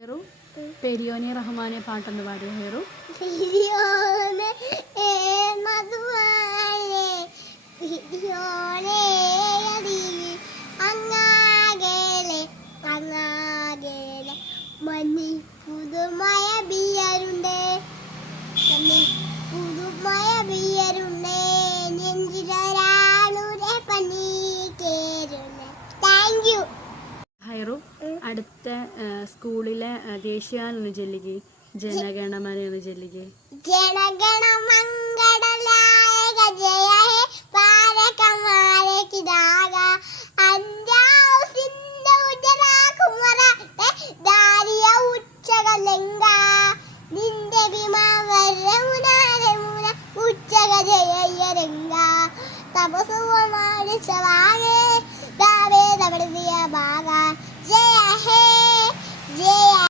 ഹെറു പെരിയോനെ റഹ്മാനെ പാട്ടൊന്ന് പാടിയ ഹെറു. പുതുമയ ബിയരുണ്ടേ നെഞ്ചിലൊരാളുടെ പണി കേറുന്നേ. Thank you. ഹൈറു, അടുത്ത സ്കൂളിലെ ദേശീയഗാനം ചൊല്ലിക്ക്. ജനഗണമന ഒന്ന് ചൊല്ലിക്ക്. ജനഗണ മംഗളനായക ജയ ഹേ പാരക മാരക ദാഗ അഞ്ചാസിന്റെ ഉജരാ കുമര ദാരിയ ഉച്ചക ലംഗ നിന്റെ വിമാവരമുനാരമുന ഉച്ചക ജയ രംഗ തപസുവമാടി സവാഗേ ദാവേ ദബടിയ ബാഗ ജയ ഹേ ജയ